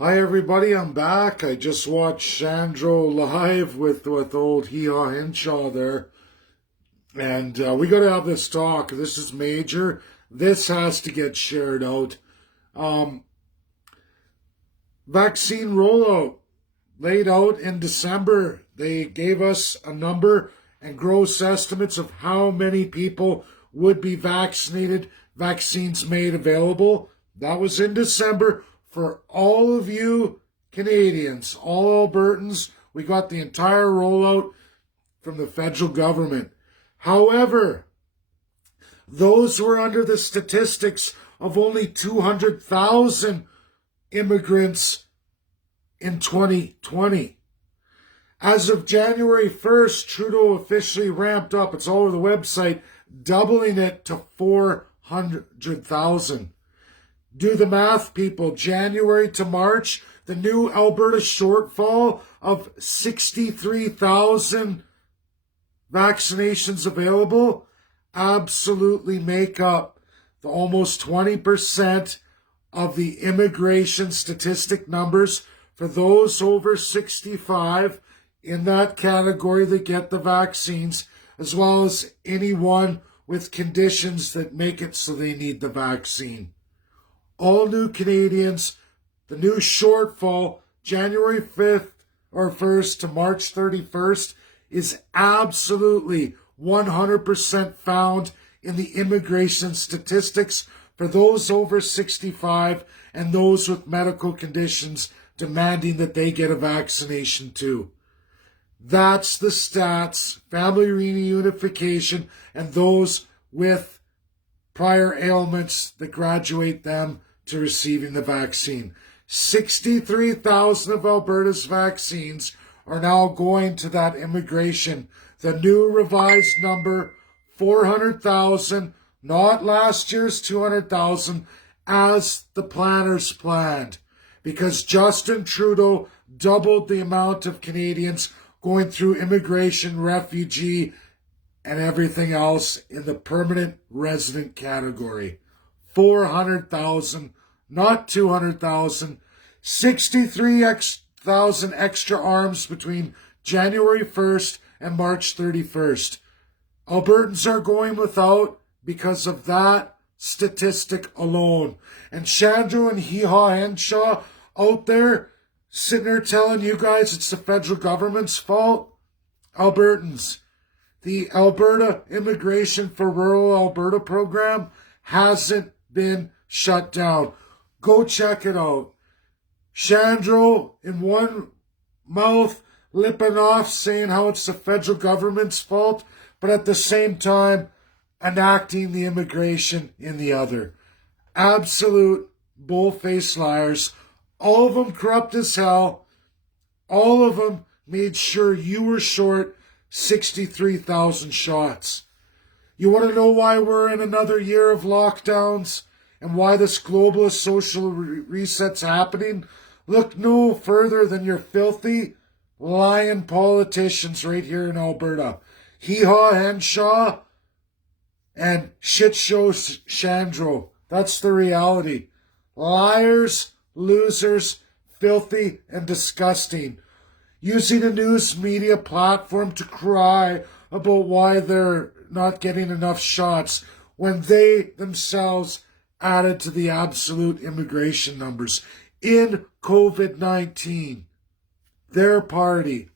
Hi everybody, I'm back. I just watched Shandro live with old Hinshaw there, and we got to have this talk. This is major. This has to get shared out. Um, Vaccine rollout laid out in December. They gave us a number and gross estimates of how many people would be vaccinated, vaccines made available. That was in December for all of you Canadians, all Albertans. We got the entire rollout from the federal government. However, those were under the statistics of only 200,000 immigrants in 2020. As of January 1st, Trudeau officially ramped up, it's all over the website, doubling it to 400,000. Do the math, people. January to March, the new Alberta shortfall of 63,000 vaccinations available absolutely make up the almost 20% of the immigration statistic numbers for those over 65 in that category that get the vaccines, as well as anyone with conditions that make it so they need the vaccine. All new Canadians, the new shortfall, January 5th or 1st to March 31st, is absolutely 100% found in the immigration statistics for those over 65 and those with medical conditions demanding that they get a vaccination too. That's the stats, family reunification, and those with prior ailments that graduate them to receiving the vaccine. 63,000 of Alberta's vaccines are now going to that immigration. The new revised number, 400,000, not last year's 200,000, as the planners planned. Because Justin Trudeau doubled the amount of Canadians going through immigration, refugee, and everything else in the permanent resident category. 400,000, not 200,000. 63,000 extra arms between January 1st and March 31st. Albertans are going without because of that statistic alone. And Shandro and Hinshaw out there sitting there telling you guys it's the federal government's fault. Albertans, the Alberta Immigration for Rural Alberta program hasn't been shut down. Go check it out. Shandro in one mouth lipping off saying how it's the federal government's fault, but at the same time enacting the immigration in the other. Absolute bull-faced liars. All of them corrupt as hell. All of them made sure you were short 63,000 shots. You want to know why we're in another year of lockdowns and why this globalist social reset's happening? Look no further than your filthy, lying politicians right here in Alberta. Hinshaw and shit show Shandro. That's the reality. Liars, losers, filthy, and disgusting. Using a news media platform to cry about why they're not getting enough shots when they themselves added to the absolute immigration numbers in COVID-19. Their party.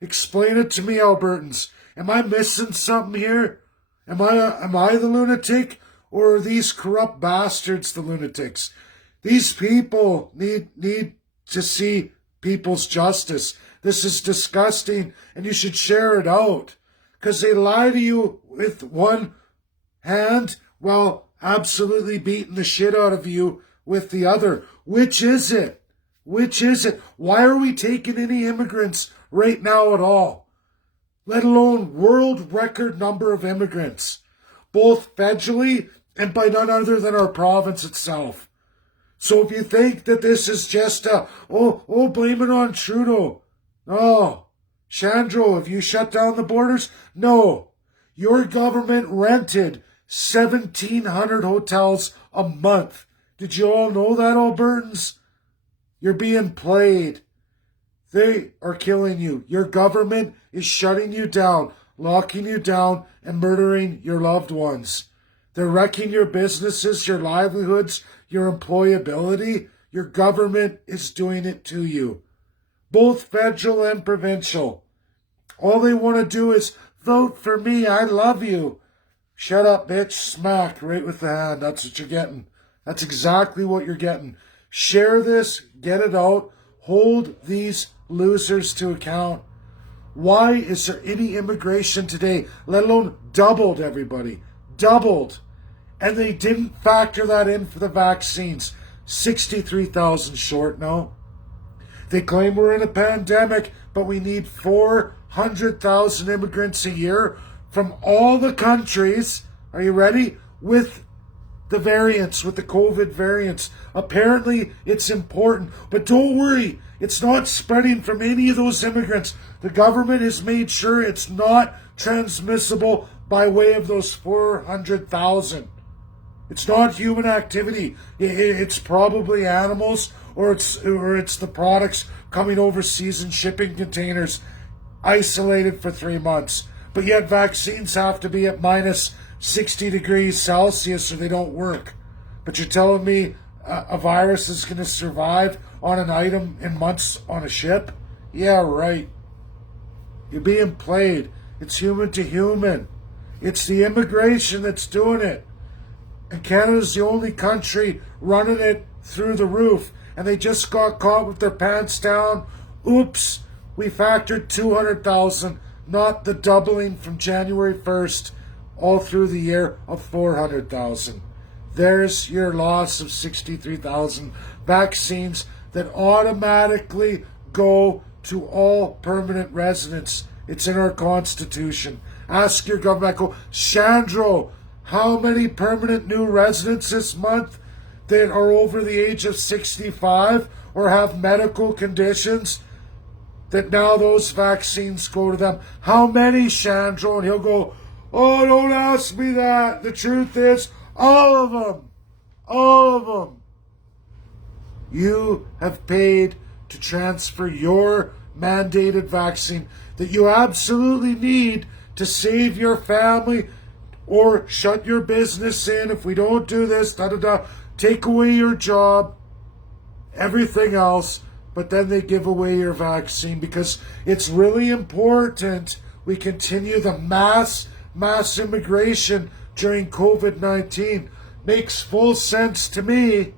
Explain it to me, Albertans. Am I missing something here? Am I the lunatic, or are these corrupt bastards the lunatics? These people need to see people's justice. This is disgusting, and you should share it out. Because they lie to you with one hand while absolutely beating the shit out of you with the other. Which is it? Which is it? Why are we taking any immigrants right now at all? Let alone world record number of immigrants, both federally and by none other than our province itself. So if you think that this is just blame it on Trudeau. No. Shandro, have you shut down the borders? No. Your government rented 1,700 hotels a month. Did you all know that, Albertans? You're being played. They are killing you. Your government is shutting you down, locking you down, and murdering your loved ones. They're wrecking your businesses, your livelihoods, your employability. Your government is doing it to you. Both federal and provincial. All they want to do is vote for me. I love you. Shut up, bitch. Smack right with the hand. That's what you're getting. That's exactly what you're getting. Share this. Get it out. Hold these losers to account. Why is there any immigration today, let alone doubled, everybody? Doubled. And they didn't factor that in for the vaccines. 63,000 short now. They claim we're in a pandemic, but we need 400,000 immigrants a year from all the countries. Are you ready? With the variants, with the COVID variants. Apparently, it's important. But don't worry, it's not spreading from any of those immigrants. The government has made sure it's not transmissible by way of those 400,000. It's not human activity. It's probably animals, or it's the products coming overseas in shipping containers, isolated for 3 months. But yet vaccines have to be at minus 60 degrees Celsius or they don't work. But you're telling me a virus is going to survive on an item in months on a ship? Yeah, right. You're being played. It's human to human. It's the immigration that's doing it. And Canada's the only country running it through the roof. And they just got caught with their pants down. Oops, we factored 200,000, not the doubling from January 1st all through the year of 400,000. There's your loss of 63,000 vaccines that automatically go to all permanent residents. It's in our Constitution. Ask your government, go, Shandro, how many permanent new residents this month that are over the age of 65 or have medical conditions that now those vaccines go to them? How many, Shandro? And he'll go, oh, don't ask me that. The truth is, all of them. All of them. You have paid to transfer your mandated vaccine that you absolutely need to save your family or shut your business in if we don't do this, take away your job, everything else, but then they give away your vaccine because it's really important we continue the mass immigration during COVID-19. Makes full sense to me.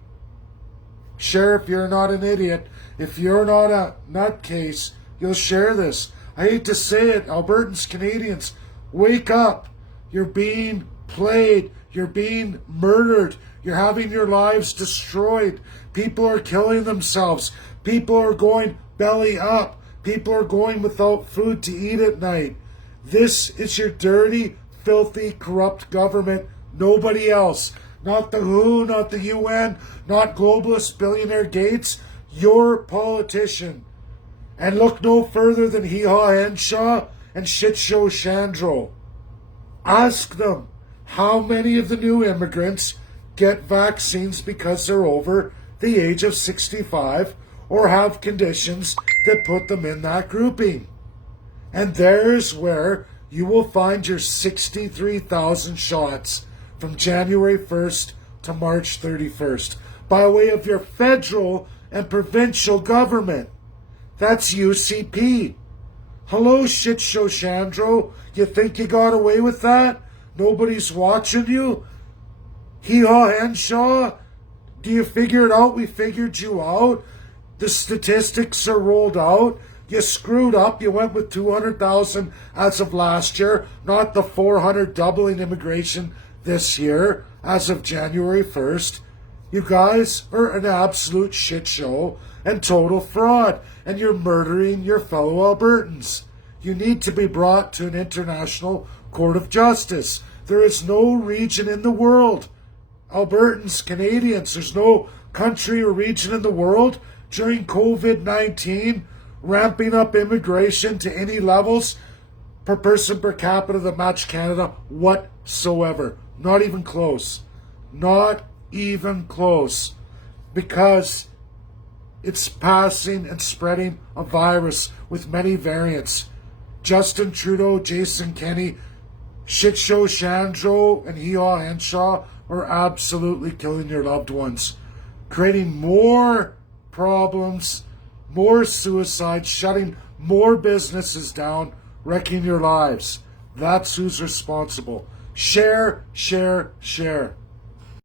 Sheriff, you're not an idiot. If you're not a nutcase, you'll share this. I hate to say it, Albertans, Canadians, wake up. You're being played. You're being murdered. You're having your lives destroyed. People are killing themselves. People are going belly up. People are going without food to eat at night. This is your dirty, filthy, corrupt government. Nobody else. Not the WHO, not the UN, not globalist billionaire Gates. Your politician. And look no further than Hinshaw and shitshow Shandro. Ask them how many of the new immigrants get vaccines because they're over the age of 65 or have conditions that put them in that grouping. And there's where you will find your 63,000 shots from January 1st to March 31st by way of your federal and provincial government. That's UCP. Hello, shitshow Shandro. You think you got away with that? Nobody's watching you? Hinshaw? Do you figure it out? We figured you out. The statistics are rolled out. You screwed up. You went with 200,000 as of last year, not the 400 doubling immigration this year as of January 1st. You guys are an absolute shit show and total fraud, and you're murdering your fellow Albertans. You need to be brought to an international court of justice. There is no region in the world, Albertans, Canadians, there's no country or region in the world during COVID-19 ramping up immigration to any levels per person per capita that match Canada whatsoever. Not even close. Not even close. Because It's passing and spreading a virus with many variants. Justin Trudeau, Jason Kenney, shit show Shandro, and Hinshaw are absolutely killing your loved ones, creating more problems, more suicides, shutting more businesses down, wrecking your lives. That's who's responsible. Share, share, share.